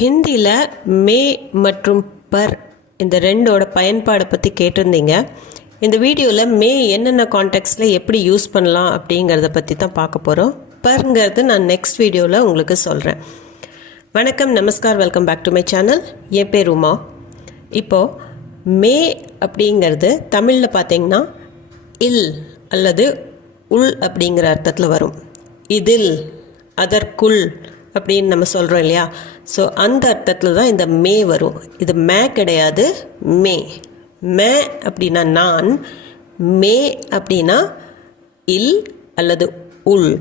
ஹிந்தியில் மே மற்றும் பர் இந்த ரெண்டோட பயன்பாடை பற்றி கேட்டிருந்தீங்க. இந்த வீடியோவில் மே என்னென்ன கான்டெக்ட்ஸில் எப்படி யூஸ் பண்ணலாம் அப்படிங்கிறத பற்றி தான் பார்க்க போகிறோம். பர்ங்கிறது நான் நெக்ஸ்ட் வீடியோவில் உங்களுக்கு சொல்கிறேன். வணக்கம், நமஸ்கார், welcome back to my channel. என் பேர் உமா. இப்போது மே அப்படிங்கிறது தமிழில் பார்த்தீங்கன்னா இல் அல்லது உள் அப்படிங்கிற அர்த்தத்தில் வரும். இதில், அதற்குள் அப்படின்னு நம்ம சொல்கிறோம் இல்லையா? ஸோ அந்த அர்த்தத்தில் தான் இந்த மே வரும். இது மே கிடையாது, மே. மே அப்படின்னா நான், மே அப்படின்னா இல் அல்லது உள்.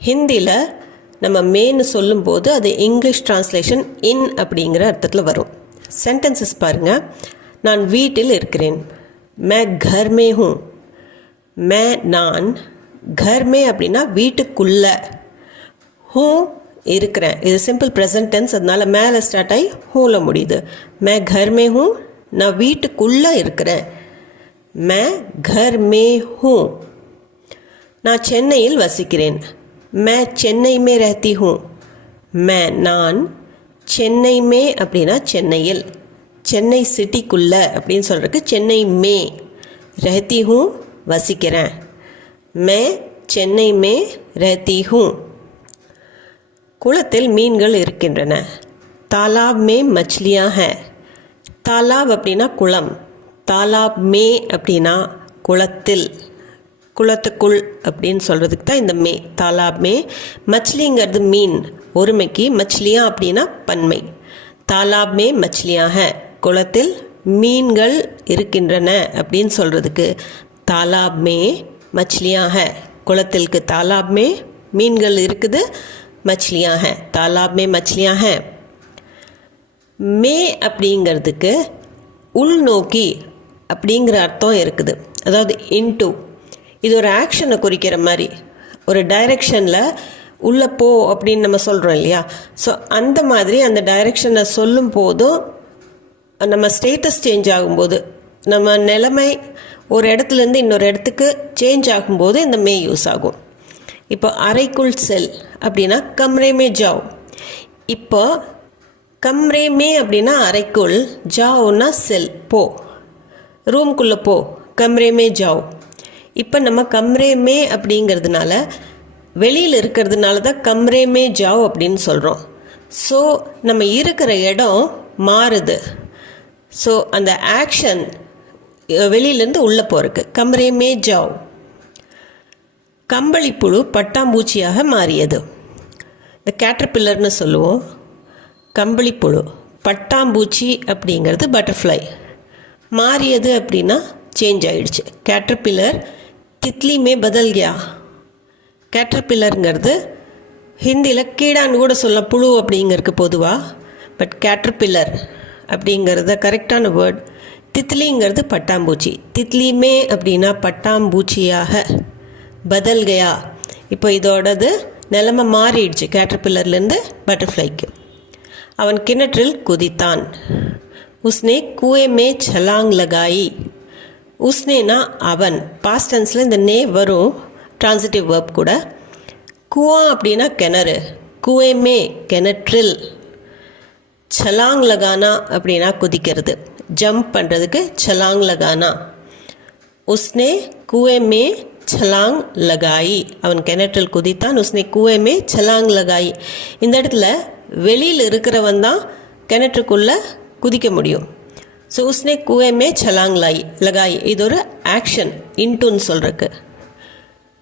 ஹிந்தியில் நம்ம மேன்னு சொல்லும்போது அது இங்கிலீஷ் டிரான்ஸ்லேஷன் இன் அப்படிங்கிற அர்த்தத்தில் வரும். சென்டென்சஸ் பாருங்கள். நான் வீட்டில் இருக்கிறேன், மே கர் மே ஹூம். மே நான், கர் மே அப்படின்னா வீட்டுக்குள்ள, ஹூம் இருக்கிறேன். இது சிம்பிள் ப்ரெசன்ட் டென்ஸ், அதனால மேலே ஸ்டார்ட் ஆகி ஹூல முடியுது. மே கர் மே ஹூம், நான் வீட்டுக்குள்ளே இருக்கிறேன். மே கர் மே ஹூம். நான் சென்னையில் வசிக்கிறேன், மே சென்னை மே ரஹத்தி ஹூம். மே நான், சென்னை மே அப்படின்னா சென்னையில், சென்னை சிட்டிக்குள்ள அப்படின்னு சொல்கிறதுக்கு சென்னை மே. ரஹத்தி ஹூம் வசிக்கிறேன், மே சென்னை மே ரஹத்தி ஹூம். குளத்தில் மீன்கள் இருக்கின்றன, தாலாப் மே மச்லியா ஹே. தாலாப் அப்படின்னா குளம், தாலாப் மே அப்படின்னா குளத்தில், குளத்துக்குள் அப்படின்னு சொல்கிறதுக்கு தான் இந்த மே. தாலாப் மே. மச்லிங்கிறது மீன் ஒருமைக்கு, மச்லியா அப்படின்னா பன்மை. தாலாப் மே மச்லியா ஹே, குளத்தில் மீன்கள் இருக்கின்றன அப்படின்னு சொல்கிறதுக்கு தாலாப் மே மச்லியா ஹே. குளத்திற்கு தாலாப் மே மீன்கள் இருக்குது, மச்லியா ஹே, தாலாப் மே மச்லியா ஹே. மே அப்படிங்கிறதுக்கு உள்நோக்கி அப்படிங்கிற அர்த்தம் இருக்குது. அதாவது இன்டு, இது ஒரு ஆக்ஷனை குறிக்கிற மாதிரி, ஒரு டைரெக்ஷனில் உள்ளே போ அப்படின்னு நம்ம சொல்கிறோம் இல்லையா? ஸோ அந்த மாதிரி அந்த டைரெக்ஷனை சொல்லும் போதும், நம்ம ஸ்டேட்டஸ் சேஞ்ச் ஆகும்போது, நம்ம நிலைமை ஒரு இடத்துலேருந்து இன்னொரு இடத்துக்கு சேஞ்ச் ஆகும்போது இந்த மே யூஸ் ஆகும். இப்போ அறைக்குள் செல் அப்படின்னா கம்ரே மே ஜாவ். இப்போ கம்ரே மே அப்படின்னா அறைக்குள், ஜாவ்னா செல், போ, ரூம்குள்ளே போ, கம்ரே மே ஜாவ். இப்போ நம்ம கம்ரே மே அப்படிங்கிறதுனால வெளியில் இருக்கிறதுனால தான் கம்ரே மே ஜாவ் அப்படின்னு சொல்கிறோம். ஸோ நம்ம இருக்கிற இடம் மாறுது. ஸோ அந்த ஆக்ஷன் வெளியிலேருந்து உள்ளே போகிறதுக்கு கம்ரே மே ஜாவ். கம்பளிப்புழு பட்டாம்பூச்சியாக மாறியது. இந்த கேட்டர்பில்லர்னு சொல்லுவோம். கம்பளிப்புழு, பட்டாம்பூச்சி அப்படிங்கிறது பட்டர்ஃப்ளை. மாறியது அப்படின்னா சேஞ்ச் ஆகிடுச்சு. கேட்டர்பில்லர் தித்லி மே பதல் கியா. கேட்டர்பில்லருங்கிறது ஹிந்தியில் கீடான்னு கூட சொல்லலாம், புழு அப்படிங்கிறதுக்கு பொதுவாக. பட் கேட்டர்பில்லர் அப்படிங்கிறத கரெக்டான வேர்ட். தித்லிங்கிறது பட்டாம்பூச்சி. தித்லி மே அப்படின்னா பட்டாம்பூச்சியாக, பதல் கயா. இப்போ இதோடது நிலைமை மாறிடுச்சு, கேட்டர்பில்லர்லேருந்து பட்டர்ஃப்ளைக்கு. அவன் கிணற்றில் குதித்தான். உஸ்னே குவே மே சலாங் லகாயி. உஸ்னேனா அவன், பாஸ்ட் டென்ஸில் இந்த நே வரும், ட்ரான்சிட்டிவ் வேர்ப் கூட. குவா அப்படின்னா கிணறு, குவே மே கிணற்றில். சலாங் லகானா அப்படின்னா குதிக்கிறது, ஜம்ப் பண்ணுறதுக்கு சலாங் லகானா. உஸ்னே குவே மே சலாங் லகாயி. அவன் கிணற்றில் குதித்தான். உஸ்னே குவே மே சலாங் லகாயி. இந்த இடத்துல வெளியில் இருக்கிறவன் தான் கிணற்றுக்குள்ளே குதிக்க முடியும். ஸோ உஸ்னே குவே மே சலாங் லகாயி. இது ஒரு ஆக்ஷன், இன்டுன்னு சொல்கிறதுக்கு.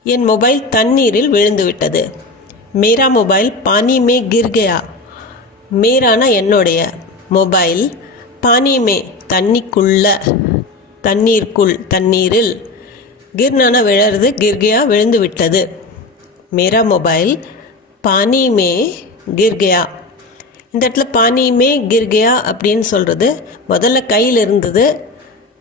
என் மொபைல் தண்ணீரில் விழுந்து விட்டது. மேரா மொபைல் பானி மே கிர் கயா. மேரானா என்னுடைய, மொபைல், பானி மே தண்ணிக்குள்ள, தண்ணீருக்குள், தண்ணீரில். கிர்னானா விழறது, கிர்கயா விழுந்து விட்டது. மேரா மொபைல் பானி மே கிர்கயா. இந்த இடத்துல பானி மே கிர்கயா அப்படின்னு சொல்கிறது, முதல்ல கையில் இருந்தது,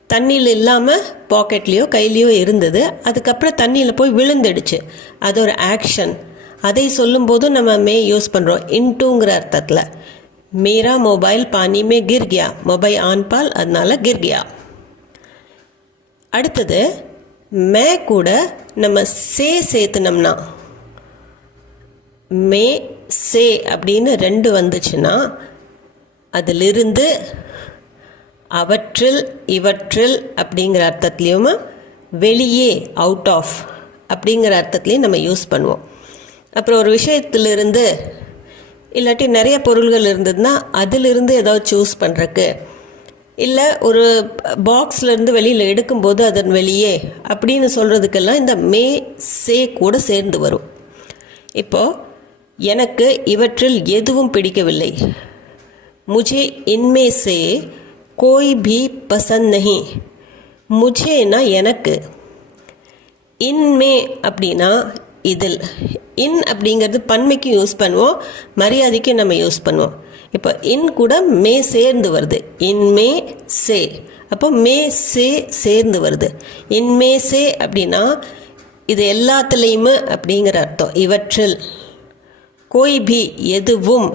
தண்ணியில் இல்லாமல் பாக்கெட்லேயோ கையிலையோ இருந்தது, அதுக்கப்புறம் தண்ணியில் போய் விழுந்துடுச்சு. அது ஒரு ஆக்ஷன். அதை சொல்லும்போதும் நம்ம மே யூஸ் பண்ணுறோம், இன்டூங்கிற அர்த்தத்தில். மேரா மொபைல் பானி மே கிர் கயா. மொபைல் ஆண்பால், அதனால கிர் கயா. அடுத்தது மே கூட நம்ம சேர்த்துனோம்னா, மே சே அப்படின்னு ரெண்டு வந்துச்சுன்னா அதிலிருந்து, அவற்றில், இவற்றில் அப்படிங்கிற அர்த்தத்துலேயும், வெளியே அவுட் ஆஃப் அப்படிங்கிற அர்த்தத்துலேயும் நம்ம யூஸ் பண்ணுவோம். அப்புறம் ஒரு விஷயத்திலிருந்து இல்லாட்டி நிறைய பொருள்கள் இருந்ததுன்னா அதிலிருந்து ஏதாவது சூஸ் பண்ணுறக்கு, இல்லை ஒரு பாக்ஸ்லேருந்து வெளியில் எடுக்கும்போது அதன் வெளியே அப்படின்னு சொல்கிறதுக்கெல்லாம் இந்த மே சே கூட சேர்ந்து வரும். இப்போது எனக்கு இவற்றில் எதுவும் பிடிக்கவில்லை. முझे इनमें से कोई भी पसंद नहीं. முझேனா எனக்கு, இன்மே அப்படின்னா இதில். இன் அப்படிங்கிறது பன்மைக்கு யூஸ் பண்ணுவோம், மரியாதைக்கு நம்ம யூஸ் பண்ணுவோம். இப்போ இன் கூட மே சேர்ந்து வருது, இன்மே சே. அப்போ மே சே சேர்ந்து வருது. இன்மே சே அப்படின்னா இது எல்லாத்துலேயுமே அப்படிங்கிற அர்த்தம். இவற்றில், கோய் பி எதுவும்,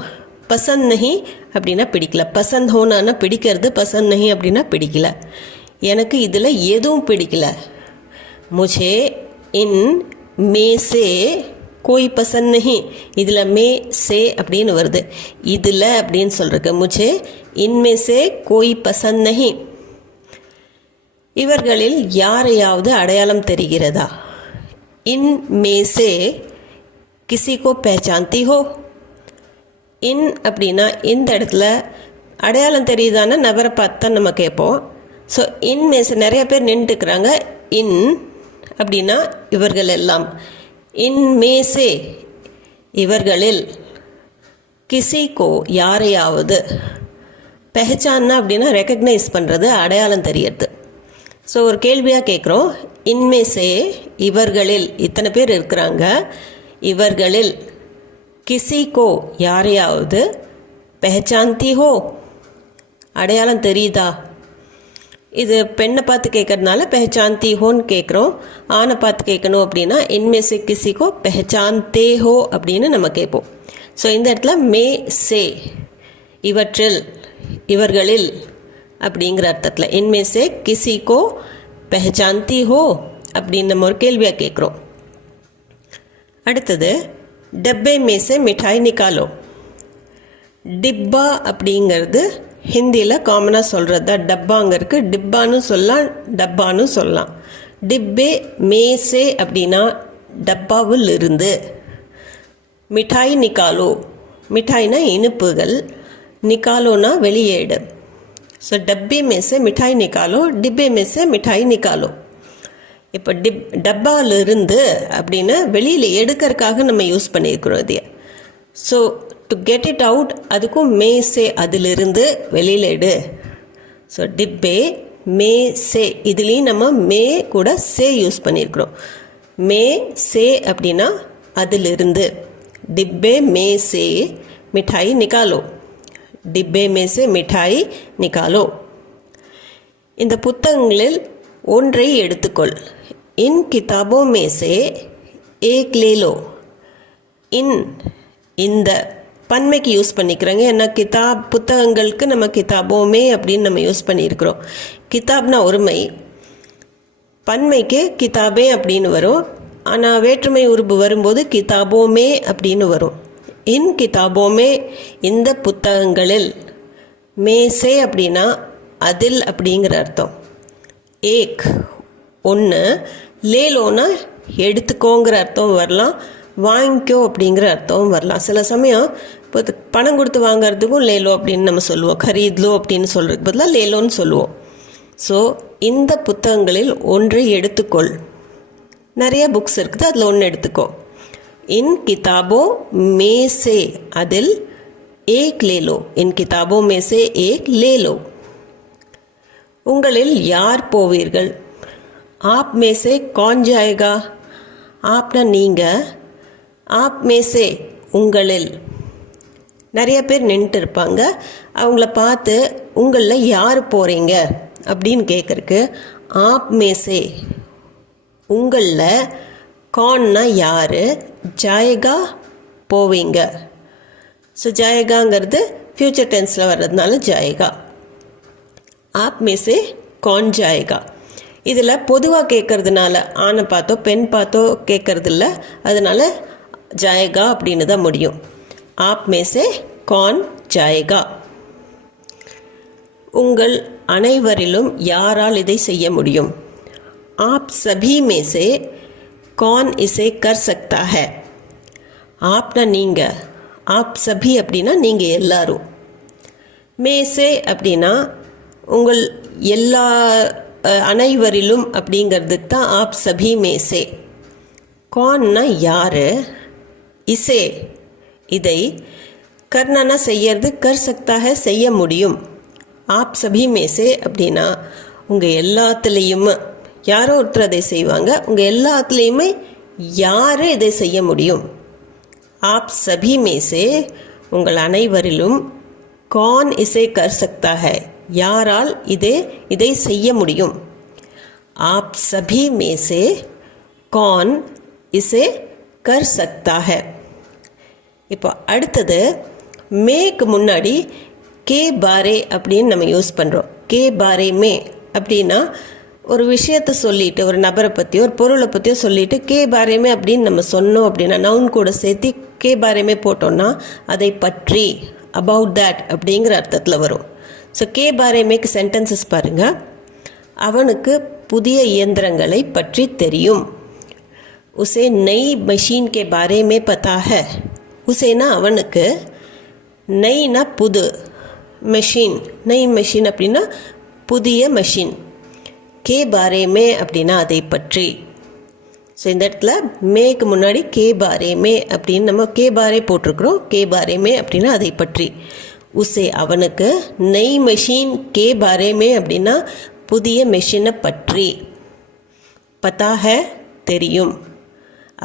பசந்த் நஹி அப்படின்னா பிடிக்கல. பசந்த் ஹோனான்னா பிடிக்கிறது, பசந்த் நஹி அப்படின்னா பிடிக்கல. எனக்கு இதில் எதுவும் பிடிக்கல. முझे இன் மே சே கோய் பசந்த் நஹி, இதில் மே சே அப்படின்னு வருது. இதில் அப்படின்னு சொல்கிறக்கு முझे இன்மே சே கோய் பசந்த் நஹி. இவர்களில் யாரையாவது அடையாளம் தெரிகிறதா? இன் மே சே கிசி கோ பஹச்சான்தி ஹோ. இன் அப்படின்னா இந்த இடத்துல அடையாளம் தெரியுதான நபரை பார்த்து தான் நம்ம கேட்போம். ஸோ இன் மேசே நிறைய பேர் நின்றுட்டுருக்குறாங்க. இன் அப்படின்னா இவர்கள் எல்லாம். இன் மேசே இவர்களில், கிசிக்கோ யாரையாவது, பெஹச்சான்னா அப்படின்னா ரெக்கக்னைஸ் பண்ணுறது, அடையாளம் தெரியறது. ஸோ ஒரு கேள்வியாக கேட்குறோம். இன்மேசே இவர்களில் இத்தனை பேர் இருக்கிறாங்க, இவர்களில் கிசிக்கோ யாரையாவது, பெஹச்சான்தி ஹோ அடையாளம் தெரியுதா? இது பெண்ணை பார்த்து கேட்கறதுனால பெஹச்சான்தி ஹோன்னு கேட்குறோம். ஆணை பார்த்து கேட்கணும் அப்படின்னா இன்மேசே கிசிக்கோ பெஹச்சான்தே ஹோ அப்படின்னு நம்ம கேட்போம். ஸோ இந்த இடத்துல மே சே இவற்றில், இவர்களில் அப்படிங்கிற அர்த்தத்தில் இன்மேசே கிசிக்கோ பெஹச்சான்தி ஹோ அப்படின்னு நம்ம ஒரு கேள்வியாக கேட்குறோம். அடுத்தது டப்பே மேசே மிட்டாய் நிக்காலோ. டிப்பா அப்படிங்கிறது ஹிந்தியில் காமனாக சொல்கிறது தான். டப்பாங்கிறதுக்கு டிப்பான்னு சொல்லலாம், டப்பான்னு சொல்லலாம். டிப்பே மேசே அப்படின்னா டப்பாவில் இருந்து. மிட்டாய் நிக்காலோ, மிட்டாய்னா இனிப்புகள், நிக்காலோனா வெளியேடு. ஸோ டப்பே மேசே மிட்டாய் நிக்காலோ, டிப்பே மேசே மிட்டாய் நிக்காலோ. இப்போ டப்பாவிலிருந்து அப்படின்னு வெளியில் எடுக்கிறதுக்காக நம்ம யூஸ் பண்ணியிருக்கிறோம் இதைய. So to get it out அதுக்கும் மேசே அதிலிருந்து வெளியில் எடு. ஸோ டிப்பே மே சே, இதுலேயும் நம்ம மே கூட சே யூஸ் பண்ணியிருக்கிறோம். மே சே அப்படின்னா அதிலிருந்து. டிப்பே மே சே மிட்டாய் நிக்காலோ, டிப்பே மே சே மிட்டாய் நிக்காலோ. இந்த புத்தகங்களில் ஒன்றை எடுத்துக்கொள். இன் கிதாபோ மே சே ஏக் லே லோ. இன் இந்த பன்மைக்கு யூஸ் பண்ணிக்கிறாங்க. ஏன்னா கிதாப் புத்தகங்களுக்கு நம்ம கிதாபோமே அப்படின்னு நம்ம யூஸ் பண்ணியிருக்கிறோம். கிதாப்னா ஒருமை, பன்மைக்கு கிதாபே அப்படின்னு வரும். ஆனால் வேற்றுமை உருபு வரும்போது கிதாபோமே அப்படின்னு வரும். இன் கிதாபோமே இந்த புத்தகங்களில், மேசே அப்படின்னா அதில் அப்படிங்கிற அர்த்தம். ஏக் ஒன்று, லேலோனா எடுத்துக்கோங்கிற அர்த்தம் வரலாம், வாங்கிக்கோ அப்படிங்கிற அர்த்தம் வரலாம். சில சமயம் இப்போ பணம் கொடுத்து வாங்கிறதுக்கும் லேலோ அப்படின்னு நம்ம சொல்லுவோம். கரீத்லோ அப்படின்னு சொல்கிறதுக்கு பதிலாக லேலோன்னு சொல்லுவோம். ஸோ இந்த புத்தகங்களில் ஒன்றை எடுத்துக்கொள். நிறைய புக்ஸ் இருக்குது, அதில் ஒன்று எடுத்துக்கோ. இன் கிதாபோ மேசே அதில் ஏக் லேலோ, இன் கிதாபோ மேசே ஏக் லேலோ. உங்களில் யார் போவீர்கள்? ஆப் மேசே கौन जाएगा? ஆப்னா நீங்கள், ஆப் மேசே உங்களில். நிறைய பேர் நின்றுட்டு இருப்பாங்க, அவங்கள பார்த்து உங்களில் யார் போகிறீங்க அப்படின்னு கேட்குறக்கு ஆப் மேசே உங்களில், கौनனா யார், ஜாயகா போவீங்க. ஸோ ஜாயகாங்கிறது ஃப்யூச்சர் டென்ஸில் வர்றதுனால ஜாயகா. ஆப் மேசே कौन जाएगा. இதில் பொதுவாக கேட்கறதுனால ஆணை பார்த்தோ பெண் பார்த்தோ கேட்கறது இல்லை, அதனால ஜாயகா அப்படின்னு தான் முடியும். ஆப் மேசே कौन जाएगा. உங்கள் அனைவரிலும் யாரால் இதை செய்ய முடியும்? आप सभी में से कौन इसे कर सकता है? ஆப்னா நீங்கள், ஆப் சபி அப்படின்னா நீங்கள் எல்லாரும், மேசே அப்படின்னா உங்கள் எல்லா அனைவரிலும் அப்படிங்கிறதுக்கு தான் ஆப் சபி மேசே. கான்னா யார், இசே இதை, கர்ணனா செய்யறது, கர் சக்தாக செய்ய முடியும். ஆப் சபி மேசே அப்படின்னா உங்கள் எல்லாத்துலேயுமே யாரோ ஒருத்தர் அதை செய்வாங்க, உங்கள் எல்லாத்துலேயுமே யார் இதை செய்ய முடியும். ஆப் சபி மேசே உங்கள் அனைவரிலும் कौन इसे कर सकता है யாரால் இதை செய்ய முடியும். आप सभी में से कौन इसे कर सकता है. இப்போ அடுத்தது மேக்கு முன்னாடி கே பாரே அப்படின்னு நம்ம யூஸ் பண்ணுறோம். கே பாரே மே அப்படின்னா ஒரு விஷயத்தை சொல்லிட்டு, ஒரு நபரை பற்றியோ ஒரு பொருளை பற்றியோ சொல்லிட்டு கே பாரேமே அப்படின்னு நம்ம சொன்னோம் அப்படின்னா, நவுன் கூட சேர்த்து கே பாரேமே போட்டோம்னா அதை பற்றி, அபவுட் தேட் அப்படிங்கிற அர்த்தத்தில் வரும். ஸோ கே பாரேமேக்கு சென்டென்சஸ் பாருங்கள். அவனுக்கு புதிய இயந்திரங்களை பற்றி தெரியும். உசே நई मशीन के बारे में पता है. உசேனா அவனுக்கு, நைனா புது, மெஷின், நई मशीन அப்படின்னா புதிய மெஷின், கே பாரேமே அப்படின்னா அதை பற்றி. ஸோ இந்த இடத்துல மேக்கு முன்னாடி கே பாரேமே அப்படின்னு நம்ம கே பாரே போட்டிருக்கிறோம். கே பாரேமே அப்படின்னா அதை பற்றி. உசே அவனுக்கு, நई மெஷின் கே பாரேமே அப்படின்னா புதிய மெஷினை பற்றி. பத்தா ஹை தெரியும்,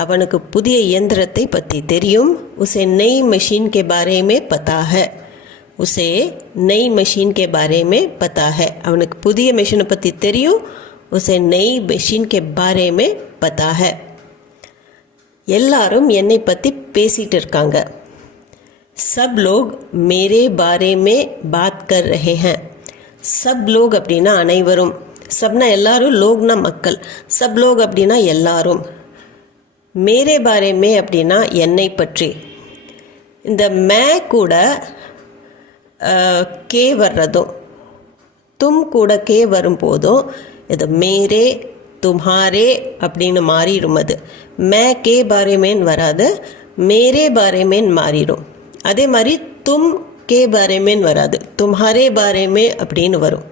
அவனுக்கு புதிய இயந்திரத்தை பற்றி தெரியும். உசே नई मशीन के बारे में पता है. உசே नई मशीन के बारे में पता है. அவனுக்கு புதிய மெஷினை பற்றி தெரியும். உசே नई मशीन के बारे में पता है. எல்லாரும் என்னை பற்றி பேசிகிட்டு இருக்காங்க. सब लोग मेरे बारे में बात कर रहे हैं. सब लोग அப்படின்னா அனைவரும், சப்னா எல்லாரும், லோக்னா மக்கள். सब लोग அப்படின்னா எல்லாரும். மேரே பாரே மே அப்படின்னா என்னை பற்றி. இந்த மே கூட கே வர்றதும், தும் கூட கே வரும்போதும் இது மேரே தும்ஹாரே அப்படின்னு மாறிடும். அது மே கே பாரேமேன்னு வராது, மேரே பாரேமேன்னு மாறிடும். அதே மாதிரி தும் கே பாரேமேன்னு வராது, தும்ஹாரே பாரேமே அப்படின்னு வரும்.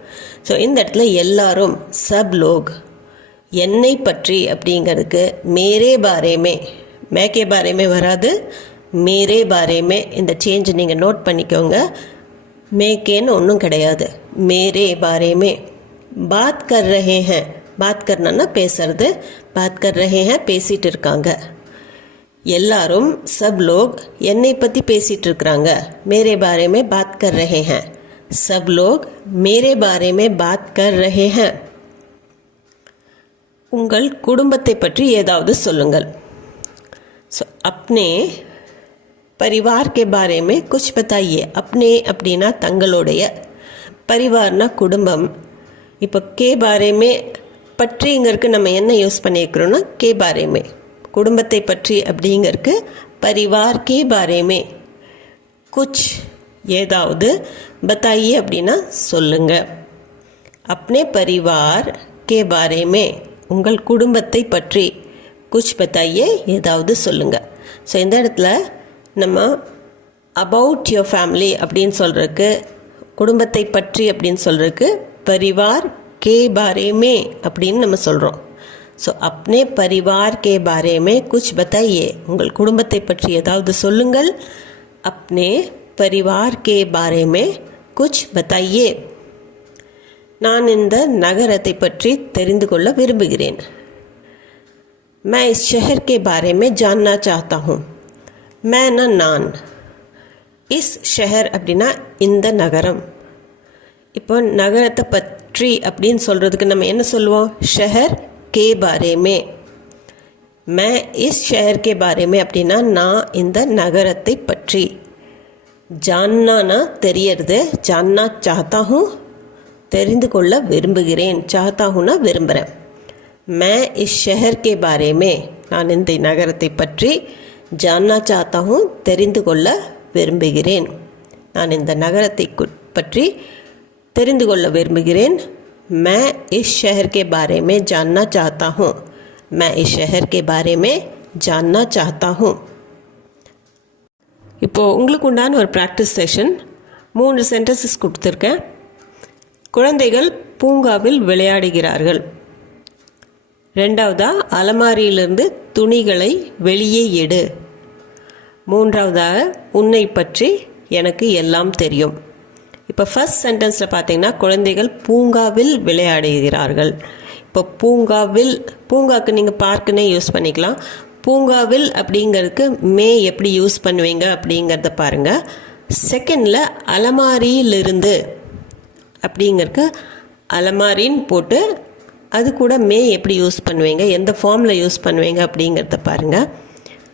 ஸோ இந்த இடத்துல எல்லாரும், சப் லோக், என்னை பற்றி அப்படிங்கிறதுக்கு மேரே பாரேமே, மேக்கே பாரேமே வராது, மேரே பாரேமே. இந்த சேஞ்ச் நீங்கள் நோட் பண்ணிக்கோங்க. மேக்கேன்னு ஒன்றும் கிடையாது, மேரே பாரேமே. பாத் கர் ரஹே ஹேன், பாத் கர்னா பேசுறது, பாத் கர் ரஹே ஹேன் பேசிகிட்டு இருக்காங்க. எல்லாரும், சப் லோக் என்னை பற்றி பேசிகிட்டு இருக்கிறாங்க. மேரே பாரேமே பாத் கர் ரஹே ஹேன். சப் லோக் மேரே பாரேமே பாத் கர் ரஹே ஹேன். உங்கள் குடும்பத்தை பற்றி ஏதாவது சொல்லுங்கள். ஸோ அப்னே பரிவார் கே பாரே மே குச் பத்தாயே. அப்னே அப்படின்னா தங்களுடைய, பரிவார்னா குடும்பம். இப்போ கே பாரேமே பற்றிங்கிறதுக்கு நம்ம என்ன யூஸ் பண்ணியிருக்கிறோன்னா கே பாரேமே, குடும்பத்தை பற்றி அப்படிங்கிறதுக்கு பரிவார் கே பாரேமே. குச் ஏதாவது, பத்தாயே அப்படின்னா சொல்லுங்கள். அப்னே பரிவார் கே பாரேமே உங்கள் குடும்பத்தை பற்றி, குச் பத்தாயே ஏதாவது சொல்லுங்கள். ஸோ இந்த இடத்துல நம்ம அபவுட் யுவர் ஃபேமிலி அப்படின்னு சொல்கிறதுக்கு, குடும்பத்தை பற்றி அப்படின்னு சொல்கிறதுக்கு பரிவார் கே பாரேமே அப்படின்னு நம்ம சொல்கிறோம். ஸோ அப்னே பரிவார் கே பாரேமே குச் பத்தாயே, உங்கள் குடும்பத்தை பற்றி ஏதாவது சொல்லுங்கள். அப்னே பரிவார் கே பாரேமே குச் பத்தாயே. நான் இந்த நகரத்தை பற்றி தெரிந்து கொள்ள விரும்புகிறேன். मैं इस शहर के बारे में जानना चाहता हूँ. मैं ना நான், இஸ் ஷஹர் அப்படின்னா இந்த நகரம். இப்போ நகரத்தை பற்றி அப்படின்னு சொல்கிறதுக்கு நம்ம என்ன சொல்லுவோம், Shaher K Pare May. May is Shaher K பாரே மே அப்படின்னா நான் இந்த நகரத்தை பற்றி. ஜான்னானா தெரியறது, ஜான்னா சாஹ்தா ஹூँ தெரிந்து கொள்ள விரும்புகிறேன், சாஹ்தா ஹூனா விரும்புகிறேன். மே இஸ் ஷஹர் கே பாரே மே நான் இந்த நகரத்தை பற்றி, ஜான்னா சாஹ்தா ஹூँ தெரிந்து கொள்ள விரும்புகிறேன். நான் இந்த நகரத்தை பற்றி தெரிந்து கொள்ள விரும்புகிறேன். मैं इस शहर के बारे में जानना चाहता हूँ. मैं इस शहर के बारे में जानना चाहता हूँ. இப்போது உங்களுக்கு உண்டான ஒரு ப்ராக்டிஸ் செஷன். 3 சென்டென்சஸ் கொடுத்துருக்கேன். குழந்தைகள் பூங்காவில் விளையாடுகிறார்கள். ரெண்டாவதாக அலமாரியிலிருந்து துணிகளை வெளியே எடு. மூன்றாவதாக உன்னை பற்றி எனக்கு எல்லாம் தெரியும். இப்போ ஃபர்ஸ்ட் சென்டென்ஸில் பார்த்தீங்கன்னா குழந்தைகள் பூங்காவில் விளையாடுகிறார்கள். இப்போ பூங்காவுக்கு நீங்கள் பார்க்குன்னே யூஸ் பண்ணிக்கலாம். பூங்காவில் அப்படிங்கிறதுக்கு மே எப்படி யூஸ் பண்ணுவீங்க அப்படிங்கிறத பாருங்கள். செகண்டில் அலமாரியிலிருந்து அப்படிங்கிறதுக்கு அலமாரின்னு போட்டு அது கூட மே எப்படி யூஸ் பண்ணுவீங்க, எந்த ஃபார்மில் யூஸ் பண்ணுவீங்க அப்படிங்கிறத பாருங்கள்.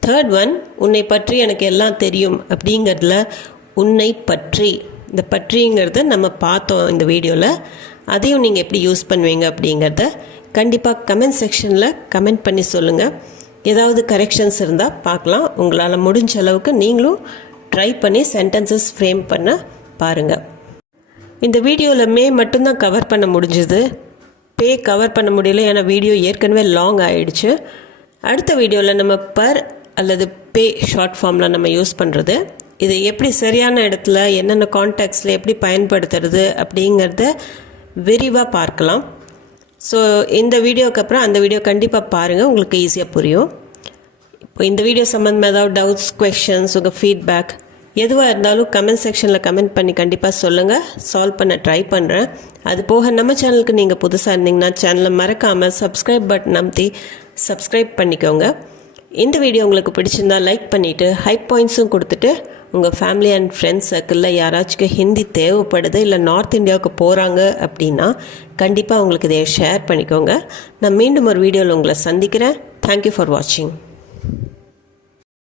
தேர்ட் ஒன், உன்னை பற்றி எனக்கு எல்லாம் தெரியும் அப்படிங்கிறதுல உன்னை பற்றி, இந்த பற்றிங்கிறத நம்ம பார்த்தோம் இந்த வீடியோவில். அதையும் நீங்கள் எப்படி யூஸ் பண்ணுவீங்க அப்படிங்கிறத கண்டிப்பாக கமெண்ட் செக்ஷனில் கமெண்ட் பண்ணி சொல்லுங்கள். ஏதாவது கரெக்ஷன்ஸ் இருந்தால் பார்க்கலாம். உங்களால் முடிஞ்ச அளவுக்கு நீங்களும் ட்ரை பண்ணி சென்டென்சஸ் ஃப்ரேம் பண்ண பாருங்கள். இந்த வீடியோவில் மே மட்டும்தான் கவர் பண்ண முடிஞ்சுது. பே கவர் பண்ண முடியல, ஏன்னா வீடியோ ஏற்கனவே லாங் ஆகிடுச்சு. அடுத்த வீடியோவில் நம்ம பர் அல்லது பே ஷார்ட் ஃபார்மில் நம்ம யூஸ் பண்ணுறது, இது எப்படி சரியான இடத்துல என்னென்ன கான்டெக்ட்ஸில் எப்படி பயன்படுத்துறது அப்படிங்கிறத விரிவாக பார்க்கலாம். ஸோ இந்த வீடியோக்கு அப்புறம் அந்த வீடியோ கண்டிப்பாக பாருங்கள், உங்களுக்கு ஈஸியாக புரியும். இப்போ இந்த வீடியோ சம்மந்தமாக ஏதாவது டவுட்ஸ், குவெஷன்ஸ், உங்கள் ஃபீட்பேக் எதுவாக இருந்தாலும் கமெண்ட் செக்ஷனில் கமெண்ட் பண்ணி கண்டிப்பாக சொல்லுங்கள். சால்வ் பண்ண ட்ரை பண்ணுறேன். அது போக நம்ம சேனலுக்கு நீங்கள் புதுசாக இருந்தீங்கன்னா சேனலை மறக்காமல் சப்ஸ்கிரைப் பட்டன் அமுத்தி சப்ஸ்கிரைப் பண்ணிக்கோங்க. இந்த வீடியோ உங்களுக்கு பிடிச்சிருந்தா லைக் பண்ணிவிட்டு ஹைப் பாயிண்ட்ஸும் கொடுத்துட்டு உங்கள் ஃபேமிலி அண்ட் ஃப்ரெண்ட்ஸ் சர்க்கிளில் யாராச்சும் ஹிந்தி தேவைப்படுது இல்லை நார்த் இந்தியாவுக்கு போகிறாங்க அப்படின்னா கண்டிப்பாக உங்களுக்கு இதை ஷேர் பண்ணிக்கோங்க. நான் மீண்டும் ஒரு வீடியோவில் உங்களை சந்திக்கிறேன். தேங்க்யூ ஃபார் வாட்சிங்.